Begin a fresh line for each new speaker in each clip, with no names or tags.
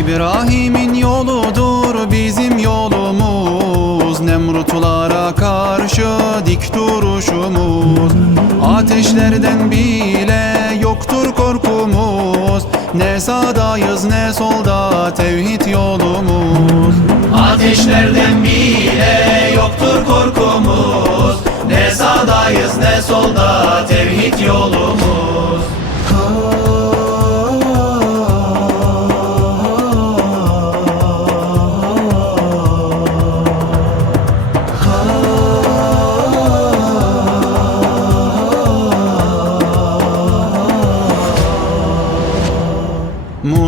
İbrahim'in yoludur bizim yolumuz. Nemrutlara karşı dik duruşumuz. Ateşlerden bile yoktur korkumuz. Ne sağdayız ne solda tevhid yolumuz.
Ateşlerden bile yoktur korkumuz. Ne sağdayız ne solda tevhid yolumuz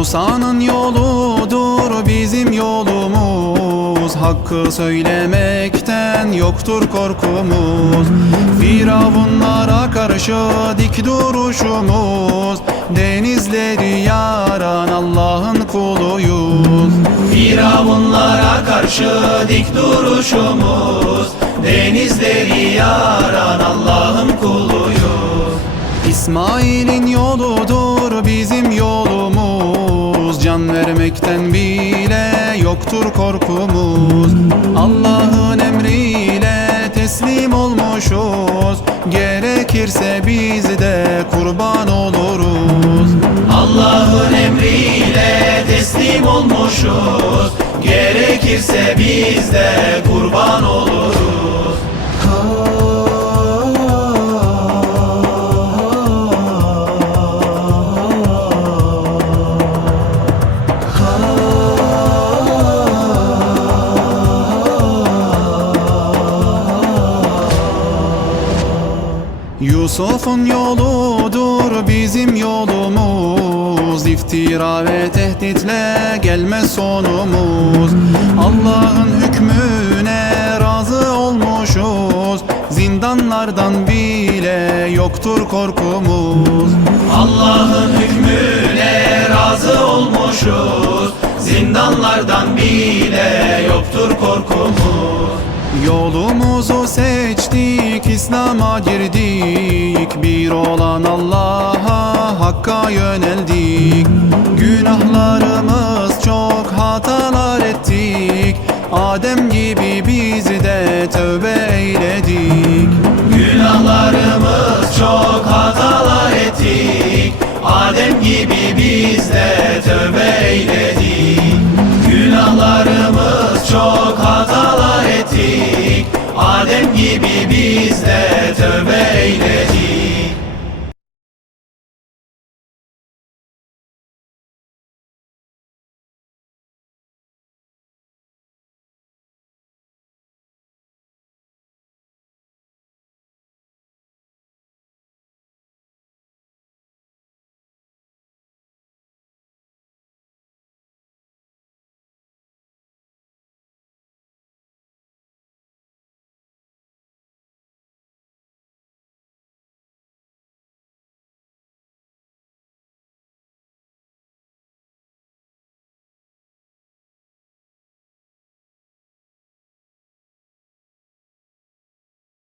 Musa'nın yoludur bizim yolumuz. Hakkı söylemekten yoktur korkumuz. Firavunlara karşı dik duruşumuz. Denizleri yaran Allah'ın kuluyuz.
Firavunlara karşı dik duruşumuz. Denizleri yaran Allah'ın kuluyuz.
İsmail'in yoludur Can vermekten bile yoktur korkumuz. Allah'ın emriyle teslim olmuşuz. Gerekirse biz de kurban oluruz.
Allah'ın emriyle teslim olmuşuz. Gerekirse biz de kurban oluruz
Yusuf'un yoludur bizim yolumuz. İftira ve tehditle gelmez sonumuz. Allah'ın hükmüne razı olmuşuz. Zindanlardan bile yoktur korkumuz.
Allah'ın hükmüne razı olmuşuz. Zindanlardan bile yoktur korkumuz
Yolumuzu seçtik, İslam'a girdik. Bir olan Allah'a, Hakk'a yöneldik. Günahlarımız çok hatalar ettik. Adem gibi biz de tövbe eyledik.
Günahlarımız çok hatalar ettik. Adem gibi biz de tövbe eyledik hatalar ettik